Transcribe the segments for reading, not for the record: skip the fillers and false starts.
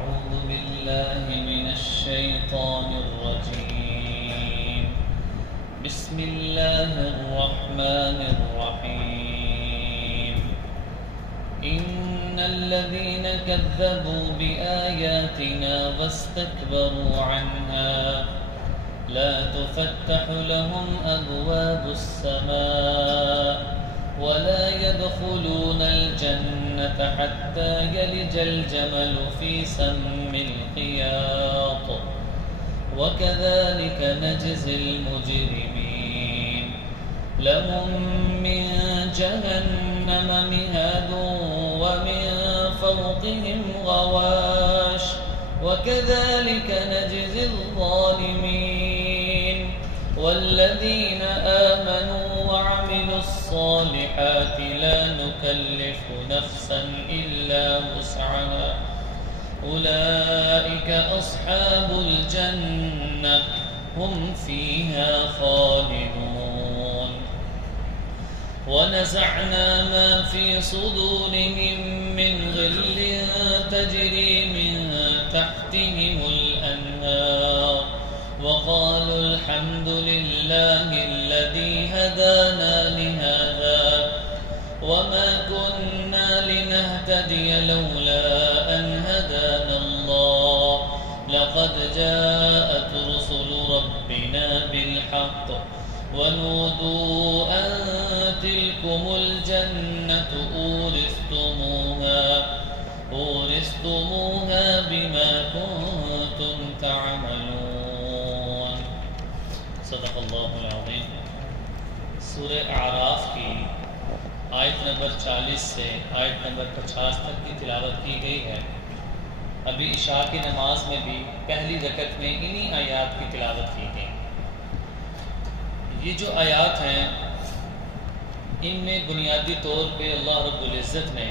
أعوذ بالله من الشيطان الرجيم. بسم الله الرحمن الرحيم. إن الذين كذبوا بآياتنا واستكبروا عنها لا تفتح لهم أبواب السماء ولا يدخلون الجنة حتى يلج الجمل في سم الخياط وكذلك نجزي المجرمين. لهم من جهنم مهاد ومن فوقهم غواش وكذلك نجزي الظالمين. والذين آمنوا وعملوا الصالحات لا نكلف نفسا إلا وسعها أولئك أصحاب الجنة هم فيها خالدون. ونزعنا ما في صدورهم من غل تجري من تحتهم الأنهار وقالوا الحمد لله الذي هدانا لهذا وما كنا لنهتدي لولا أن هدانا الله لقد جاءت رسل ربنا بالحق ونودوا أن تلكم الجنة أورثتموها بما كنتم تعملون. صدق اللہ العظیم. سورہ اعراف کی آیت نمبر 40 سے آیت نمبر 50 تک کی تلاوت کی گئی ہے. ابھی عشاء کی نماز میں بھی پہلی رکعت میں انہی آیات کی تلاوت کی گئی. یہ جو آیات ہیں ان میں بنیادی طور پہ اللہ رب العزت نے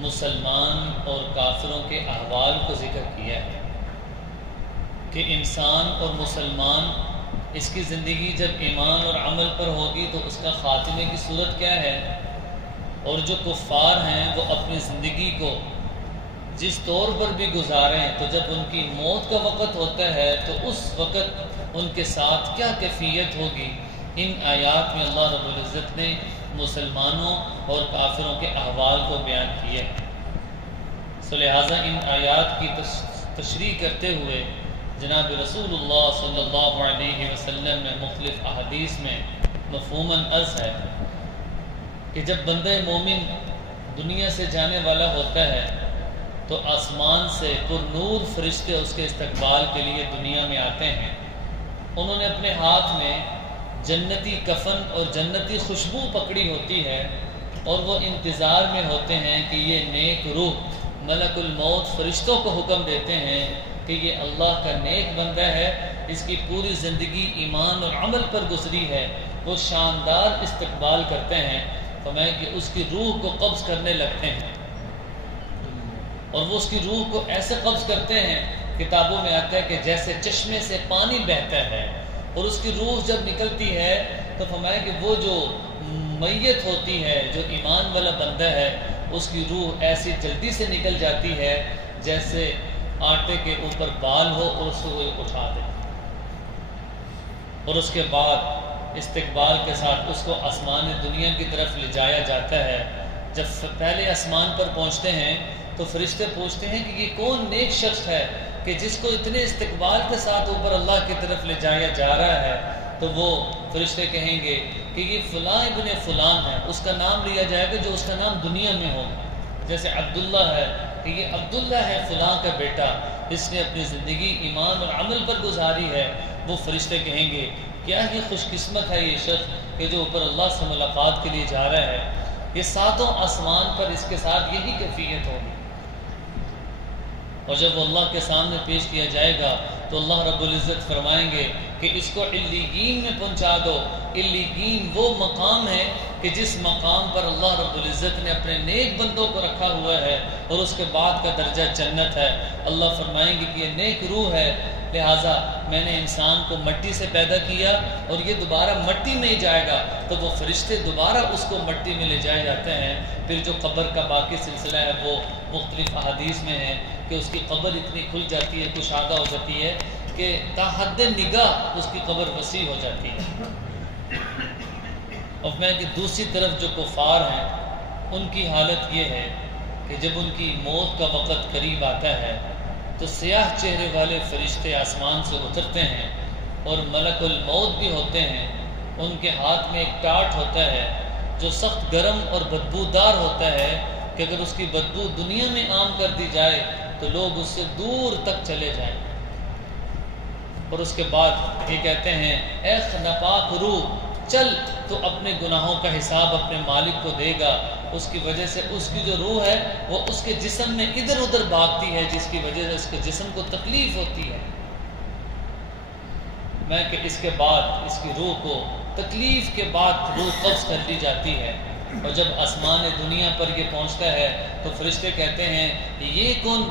مسلمان اور کافروں کے احوال کو ذکر کیا ہے کہ انسان اور مسلمان اس کی زندگی جب ایمان اور عمل پر ہوگی تو اس کا خاتمے کی صورت کیا ہے، اور جو کفار ہیں وہ اپنی زندگی کو جس طور پر بھی گزاریں تو جب ان کی موت کا وقت ہوتا ہے تو اس وقت ان کے ساتھ کیا کیفیت ہوگی. ان آیات میں اللہ رب العزت نے مسلمانوں اور کافروں کے احوال کو بیان کیا ہے. سو لہٰذا ان آیات کی تشریح کرتے ہوئے جناب رسول اللہ صلی اللہ علیہ وسلم نے مختلف احادیث میں مفہوماً عرض ہے کہ جب بندہ مومن دنیا سے جانے والا ہوتا ہے تو آسمان سے پر نور فرشتے اس کے استقبال کے لیے دنیا میں آتے ہیں. انہوں نے اپنے ہاتھ میں جنتی کفن اور جنتی خوشبو پکڑی ہوتی ہے اور وہ انتظار میں ہوتے ہیں کہ یہ نیک روح ملک الموت فرشتوں کو حکم دیتے ہیں کہ یہ اللہ کا نیک بندہ ہے، اس کی پوری زندگی ایمان اور عمل پر گزری ہے. وہ شاندار استقبال کرتے ہیں فرمایا کہ اس کی روح کو قبض کرنے لگتے ہیں اور وہ اس کی روح کو ایسے قبض کرتے ہیں، کتابوں میں آتا ہے کہ جیسے چشمے سے پانی بہتا ہے، اور اس کی روح جب نکلتی ہے تو فرمایا کہ وہ جو میت ہوتی ہے، جو ایمان والا بندہ ہے، اس کی روح ایسی جلدی سے نکل جاتی ہے جیسے آٹے کے اوپر بال ہو اور اس کو اٹھا دے. اور اس کے بعد استقبال کے ساتھ اس کو آسمان دنیا کی طرف لے جایا جاتا ہے. جب پہلے آسمان پر پہنچتے ہیں تو فرشتے پوچھتے ہیں کہ یہ کون نیک شخص ہے کہ جس کو اتنے استقبال کے ساتھ اوپر اللہ کی طرف لے جایا جا رہا ہے. تو وہ فرشتے کہیں گے کہ یہ فلاں ابن فلان ہے، اس کا نام لیا جائے گا جو اس کا نام دنیا میں ہوگا. جیسے عبداللہ ہے کہ یہ عبداللہ ہے فلاں کا بیٹا، اس نے اپنی زندگی ایمان اور عمل پر گزاری ہے. وہ فرشتے کہیں گے کیا ہی خوش قسمت ہے یہ شخص کہ جو اوپر اللہ سے ملاقات کے لیے جا رہا ہے. یہ ساتوں آسمان پر اس کے ساتھ یہی کیفیت ہوگی. اور جب وہ اللہ کے سامنے پیش کیا جائے گا تو اللہ رب العزت فرمائیں گے کہ اس کو علیین میں پہنچا دو. علیین وہ مقام ہے کہ جس مقام پر اللہ رب العزت نے اپنے نیک بندوں کو رکھا ہوا ہے، اور اس کے بعد کا درجہ جنت ہے. اللہ فرمائیں گے کہ یہ نیک روح ہے، لہٰذا میں نے انسان کو مٹی سے پیدا کیا اور یہ دوبارہ مٹی میں ہی جائے گا. تو وہ فرشتے دوبارہ اس کو مٹی میں لے جائے جاتے ہیں. پھر جو قبر کا باقی سلسلہ ہے وہ مختلف احادیث میں ہے کہ اس کی قبر اتنی کھل جاتی ہے، کشادہ ہو جاتی ہے کہ تا حد نگاہ اس کی قبر وسیع ہو جاتی ہے۔ اور میں کہ دوسری طرف جو کفار ہیں ان کی حالت یہ ہے کہ جب ان کی موت کا وقت قریب آتا ہے تو سیاہ چہرے والے فرشتے آسمان سے اترتے ہیں اور ملک الموت بھی ہوتے ہیں۔ ان کے ہاتھ میں ایک ٹاٹ ہوتا ہے جو سخت گرم اور بدبودار ہوتا ہے کہ اگر اس کی بدبو دنیا میں عام کر دی جائے تو لوگ اس سے دور تک چلے جائیں۔ اور اس کے بعد یہ کہتے ہیں اے ناپاک روح چل، تو اپنے گناہوں کا حساب اپنے مالک کو دے گا۔ اس کی وجہ سے اس کی جو روح ہے وہ اس کے جسم میں ادھر ادھر بھاگتی ہے، جس کی وجہ سے اس کے جسم کو تکلیف ہوتی ہے۔ میں کہ اس کے بعد اس کی روح کو تکلیف کے بعد روح قبض کر لی جاتی ہے، اور جب آسمان دنیا پر یہ پہنچتا ہے تو فرشتے کہتے ہیں یہ کون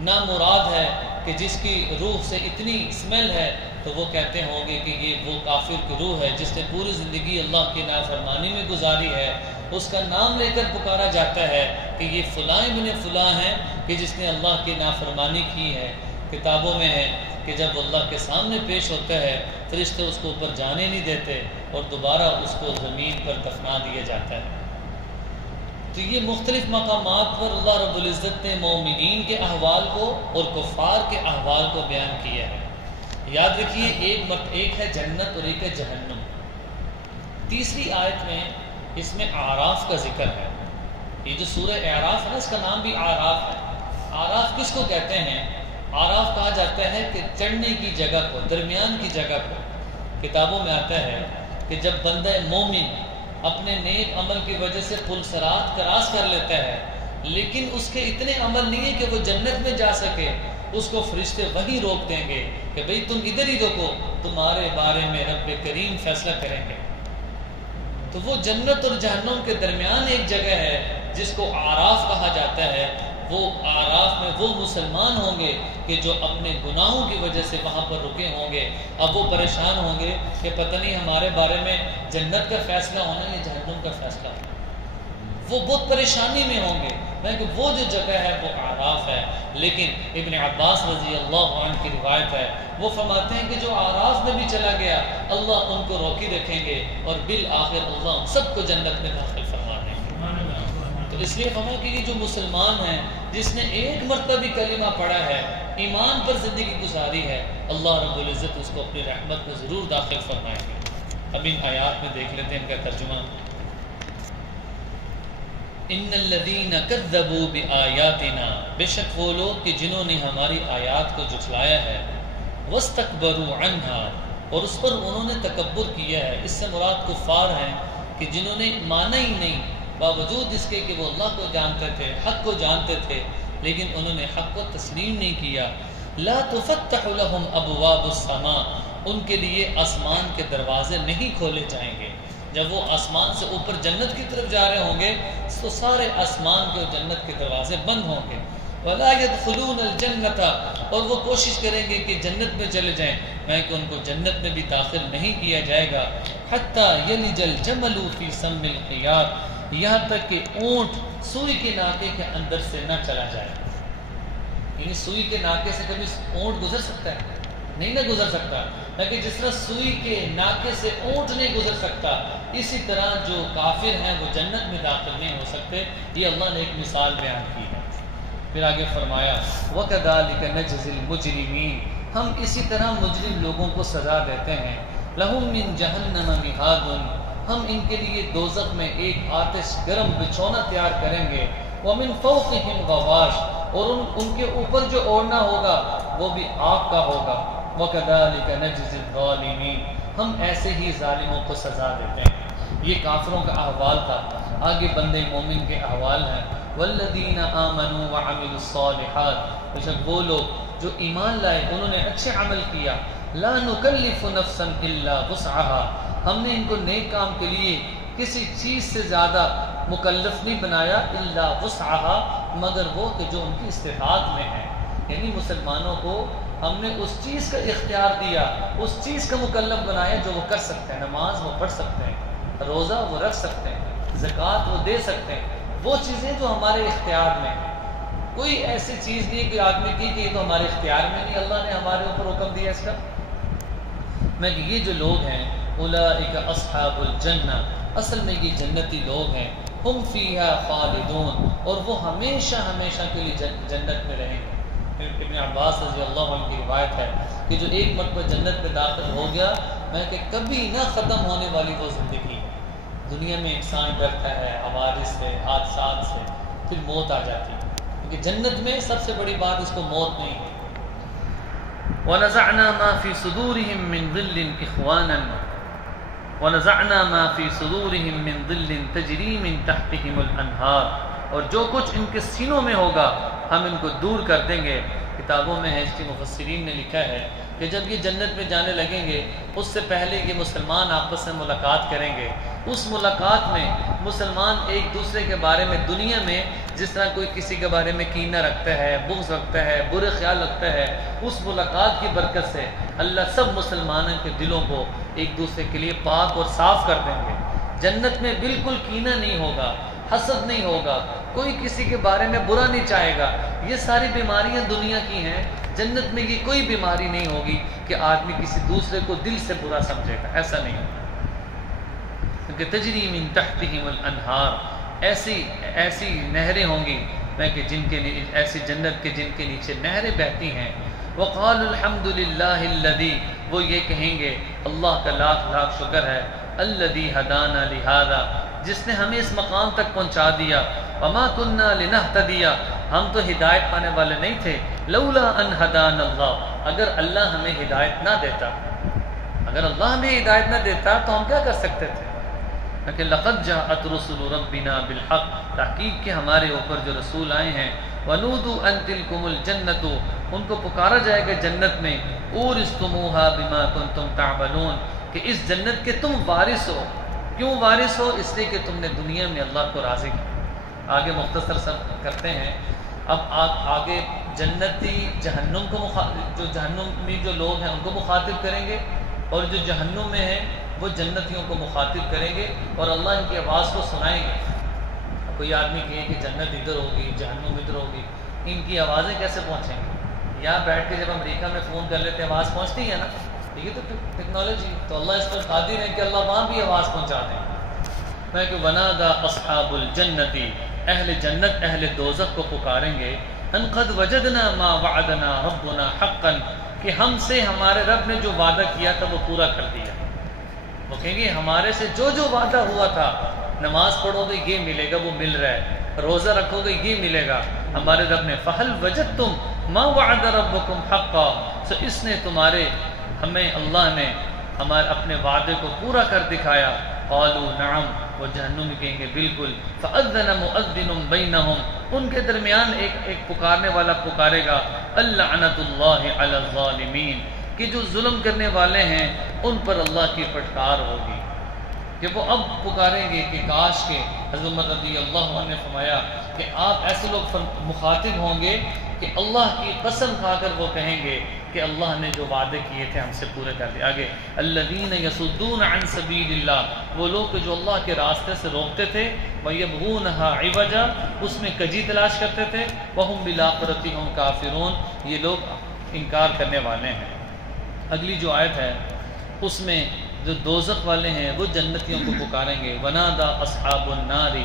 نامراد ہے کہ جس کی روح سے اتنی اسمیل ہے؟ تو وہ کہتے ہوں گے کہ یہ وہ کافر کی روح ہے جس نے پوری زندگی اللہ کی نافرمانی میں گزاری ہے۔ اس کا نام لے کر پکارا جاتا ہے کہ یہ فلاں ابن فلاں ہے کہ جس نے اللہ کی نافرمانی کی ہے۔ کتابوں میں ہے کہ جب اللہ کے سامنے پیش ہوتا ہے فرشتے اس کو اوپر جانے نہیں دیتے اور دوبارہ اس کو زمین پر دفنا دیا جاتا ہے۔ تو یہ مختلف مقامات پر اللہ رب العزت نے مومنین کے احوال کو اور کفار کے احوال کو بیان کیا ہے۔ یاد رکھیے ایک ہے جنت اور ایک ہے جہنم۔ تیسری آیت میں اس میں اعراف کا ذکر ہے۔ یہ جو سورہ اعراف ہے نا، اس کا نام بھی اعراف ہے۔ اعراف کس کو کہتے ہیں؟ اعراف کہا جاتا ہے کہ چڑھنے کی جگہ کو، درمیان کی جگہ کو۔ کتابوں میں آتا ہے کہ جب بندہ مومن اپنے نیک عمل کی وجہ سے پل صراط کراس کر لیتا ہے لیکن اس کے اتنے عمل نہیں ہے کہ وہ جنت میں جا سکے، اس کو فرشتے وہی روک دیں گے کہ بھئی تم ادھر ہی رکو، تمہارے بارے میں رب کریم فیصلہ کریں گے۔ تو وہ جنت اور جہنم کے درمیان ایک جگہ ہے جس کو اعراف کہا جاتا ہے۔ وہ اعراف میں وہ مسلمان ہوں گے کہ جو اپنے گناہوں کی وجہ سے وہاں پر رکے ہوں گے۔ اب وہ پریشان ہوں گے کہ پتہ نہیں ہمارے بارے میں جنت کا فیصلہ ہونا یا جہنم کا فیصلہ ہونا۔ وہ بہت پریشانی میں ہوں گے، کہ وہ جو جگہ ہے وہ اعراف ہے۔ لیکن ابن عباس رضی اللہ عنہ کی روایت ہے، وہ فرماتے ہیں کہ جو اعراف میں بھی چلا گیا اللہ ان کو روکی رکھیں گے اور بالآخر اللہ ان سب کو جنت میں داخل فرما دیں گے۔ تو اس لیے فرمایا کہ یہ جو مسلمان ہیں جس نے ایک مرتبہ بھی کلمہ پڑھا ہے، ایمان پر زندگی گزاری ہے، اللہ رب العزت اس کو اپنی رحمت میں ضرور داخل فرمائیں گے۔ اب ان آیات میں دیکھ لیتے ہیں ان کا ترجمہ۔ ان الذین کذبوا بآیاتنا، بے شک وہ لوگ کہ جنہوں نے ہماری آیات کو جھٹلایا ہے، واستکبروا عنہا، اور اس پر انہوں نے تکبر کیا ہے۔ اس سے مراد کفار ہیں کہ جنہوں نے مانا ہی نہیں، باوجود اس کے کہ وہ اللہ کو جانتے تھے، حق کو جانتے تھے، لیکن انہوں نے حق کو تسلیم نہیں کیا۔ لا تفتح لهم ابواب السماء، ان کے لیے آسمان کے دروازے نہیں کھولے جائیں گے۔ جب وہ آسمان سے اوپر جنت کی طرف جا رہے ہوں گے تو سارے آسمان کے اور جنت کے دروازے بند ہوں گے۔ وَلَا يَدْخُلُونَ الْجَنَّةَ، اور وہ کوشش کریں گے کہ جنت میں چلے جائیں، میں کہ ان کو جنت میں بھی داخل نہیں کیا جائے گا۔ حَتَّى يَلِجَ الْجَمَلُ فِي سَمِّ الْخِيَاطِ، یہاں تک کہ اونٹ سوئی کے ناکے کے اندر سے نہ چلا جائے۔ یعنی سوئی کے ناکے سے کبھی اونٹ گزر سکتا ہے؟ نہیں نہ گزر سکتا، لیکن جس طرح سوئی کے ناکے سے اونٹ نہیں گزر سکتا، اسی طرح جو کافر ہیں وہ جنت میں داخل نہیں ہو سکتے۔ یہ اللہ نے ایک مثال بیان کی ہے۔ پھر آگے فرمایا وَكَذَلِكَ نَجْزِي الْمُجْرِمِينَ، ہم اسی طرح مجرم لوگوں کو سزا دیتے ہیں۔ لَهُم مِّن جَهَنَّمَ مِهَادٌ، ہم ان کے لیے دوزخ میں ایک آتش گرم بچھونا تیار کریں گے۔ وَمِن فَوْقِهِمْ غَوَاشٍ، اور ان کے اوپر جو اوڑھنا ہوگا وہ بھی آگ کا ہوگا۔ وَكَذَلِكَ نَجْزِي الظَّالِمِينَ، ہم ایسے ہی ظالموں کو سزا دیتے ہیں۔ یہ کافروں کا احوال تھا۔ آگے بندے مومن کے احوال ہیں۔ وَالَّذِينَ آمَنُوا وَعَمِلُوا الصَّالِحَاتِ، بشک وہ لوگ جو ایمان لائے، انہوں نے اچھے عمل کیا۔ لَا نُكَلِّفُ نَفْسًا إِلَّا وُسْعَهَا، ہم نے ان کو نیک کام کے لیے کسی چیز سے زیادہ مکلف نہیں بنایا، إِلَّا وُسْعَهَا، مگر وہ کہ جو ان کی استطاعت میں ہے۔ یعنی مسلمانوں کو ہم نے اس چیز کا اختیار دیا، اس چیز کا مکلف بنایا جو وہ کر سکتے ہیں۔ نماز وہ پڑھ سکتے ہیں، روزہ وہ رکھ سکتے ہیں، زکوٰۃ وہ دے سکتے ہیں، وہ چیزیں جو ہمارے اختیار میں ہیں۔ کوئی ایسی چیز نہیں کہ آدمی کی کہ یہ تو ہمارے اختیار میں نہیں، اللہ نے ہمارے اوپر حکم دیا اس کا۔ میں کہ یہ جو لوگ ہیں اولئک اصحاب الجنہ، اصل میں یہ جنتی لوگ ہیں، ہم فیہا خالدون، اور وہ ہمیشہ ہمیشہ کے لیے جنت میں رہیں گے۔ ابن عباس رضی اللہ عنہ کی روایت ہے کہ جو ایک مرتبہ جنت میں داخل ہو گیا، میں کہ کبھی نہ ختم ہونے والی وہ زندگی ہے۔ دنیا میں انسان ڈرتا ہے حوادث سے، حادثات سے، پھر موت آ جاتی ہے، کیونکہ جنت میں سب سے بڑی بات اس کو موت نہیں ہے۔ وَنَزَعْنَا مَا فِي صُدُورِهِم مِّن ظِلٍّ إِخْوَانًا وَنَزَعْنَا مَا فِي صُدُورِهِم مِّن ظِلٍّ تَجْرِي مِن تَحْتِهِمُ الْأَنْهَارُ، اور جو کچھ ان کے سینوں میں ہوگا ہم ان کو دور کر دیں گے۔ کتابوں میں ہے، اس کے مفسرین نے لکھا ہے کہ جب یہ جنت میں جانے لگیں گے، اس سے پہلے یہ مسلمان آپس میں ملاقات کریں گے۔ اس ملاقات میں مسلمان ایک دوسرے کے بارے میں دنیا میں جس طرح کوئی کسی کے بارے میں کینہ رکھتا ہے، بغض رکھتا ہے، برے خیال رکھتا ہے، اس ملاقات کی برکت سے اللہ سب مسلمانوں کے دلوں کو ایک دوسرے کے لیے پاک اور صاف کر دیں گے۔ جنت میں بالکل کینہ نہیں ہوگا، حسد نہیں ہوگا، کوئی کسی کے بارے میں برا نہیں چاہے گا۔ یہ ساری بیماریاں دنیا کی ہیں، جنت میں یہ کوئی بیماری نہیں ہوگی کہ آدمی کسی دوسرے کو دل سے برا سمجھے گا، ایسا نہیں ہوگا۔ کہ تجری من تحتہم الانہار، ایسی نہریں ہوں گی میں کہ جن کے ایسی جنت کے جن کے نیچے نہریں بہتی ہیں۔ وقالوا الحمد للہ الذی، وہ یہ کہیں گے اللہ کا لاکھ لاکھ شکر ہے، الذی ہدانا لہذا، جس نے ہمیں اس مقام تک پہنچا دیا، وما کننا لنہتدی، ہم تو ہدایت پانے والے نہیں تھے، لولا ان ہدانا اللہ، اگر اللہ ہمیں ہدایت نہ دیتا، اگر اللہ ہمیں ہدایت نہ دیتا تو ہم کیا کر سکتے تھے؟ کہ لقد جاءت رسل ربنا بالحق، تحقیق کہ ہمارے اوپر جو رسول آئے ہیں، ونودوا ان تلکم الجنت، ان کو پکارا جائے گا جنت میں، اورثتموها بما کنتم تعملون، کہ اس جنت کے تم وارث ہو۔ کیوں وارث ہو؟ اس لیے کہ تم نے دنیا میں اللہ کو راضی کیا۔ آگے مختصر سب کرتے ہیں۔ اب آگے جنتی جہنم کو جو جہنم میں جو لوگ ہیں ان کو مخاطب کریں گے، اور جو جہنم میں ہیں وہ جنتیوں کو مخاطب کریں گے، اور اللہ ان کی آواز کو سنائیں گے۔ کوئی آدمی کہے کہ جنت ادھر ہوگی، جہنم ادھر ہوگی، ان کی آوازیں کیسے پہنچیں گی؟ یہاں بیٹھ کے جب امریکہ میں فون کر لیتے ہیں آواز پہنچتی ہے نا، یہ تو ٹیکنالوجی، تو اللہ اس پر قادر ہے کہ اللہ وہاں بھی آواز پہنچا دیں۔ میں کہ ونادا اصحاب الجنتی، اہل جنت اہل دوزخ کو پکاریں گے، ان قد وجدنا ما وعدنا ربنا حقا، کہ ہم سے ہمارے رب نے جو وعدہ کیا تھا وہ پورا کر دیا۔ وہ کہیں گے ہمارے سے جو جو وعدہ ہوا تھا، نماز پڑھو گے یہ ملے گا، وہ مل رہا ہے، روزہ رکھو گے یہ ملے گا، ہمارے رب نے فہل وجدتم ما وعد ربکم حقا، سو اس نے ہمیں اللہ نے ہمارے اپنے وعدے کو پورا کر دکھایا۔ قالوا نعم، وہ جہنمی کہیں گے بالکل۔ فاذن مؤذن بینہم، ان کے درمیان ایک پکارنے والا پکارے گا، اللعنۃ اللہ علی الظالمین، کہ جو ظلم کرنے والے ہیں ان پر اللہ کی پھٹکار ہوگی۔ کہ وہ اب پکاریں گے کہ کاش کے حضرت عمر رضی اللہ عنہ نے فرمایا کہ آپ ایسے لوگ مخاطب ہوں گے کہ اللہ کی قسم کھا کر وہ کہیں گے کہ اللہ نے جو وعدے کیے تھے ہم سے پورے کر دیے۔ آگے الذین یصدون عن سبیل اللہ، وہ لوگ جو اللہ کے راستے سے روکتے تھے، ویبغونها عوجا، اس میں کجی تلاش کرتے تھے، وہم بالآخرۃ هم کافرون، یہ لوگ انکار کرنے والے ہیں۔ اگلی جو آیت ہے اس میں جو دوزخ والے ہیں وہ جنتیوں کو پکاریں گے، ونادا اصحاب النار،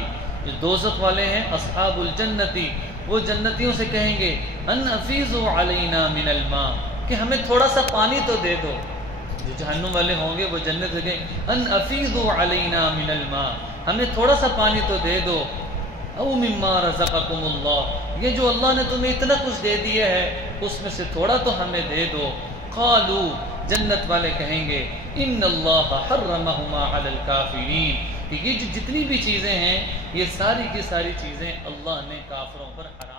جو دوزخ والے ہیں اصحاب الجنتی، وہ جنتیوں سے کہیں گے ان افیضوا علینا من الماء، کہ ہمیں تھوڑا سا پانی تو دے دو۔ جو جہنم والے ہوں گے وہ جنت سے کہیں ان افیضوا علینا من الماء، ہمیں تھوڑا سا پانی تو دے دو، او مما رزقکم اللہ، یہ جو اللہ نے تمہیں اتنا کچھ دے دیا ہے اس میں سے تھوڑا تو ہمیں دے دو۔ قالوا، جنت والے کہیں گے ان اللہ حرمہما علی الکافرین، کہ یہ جو جتنی بھی چیزیں ہیں یہ ساری کی ساری چیزیں اللہ نے کافروں پر حرام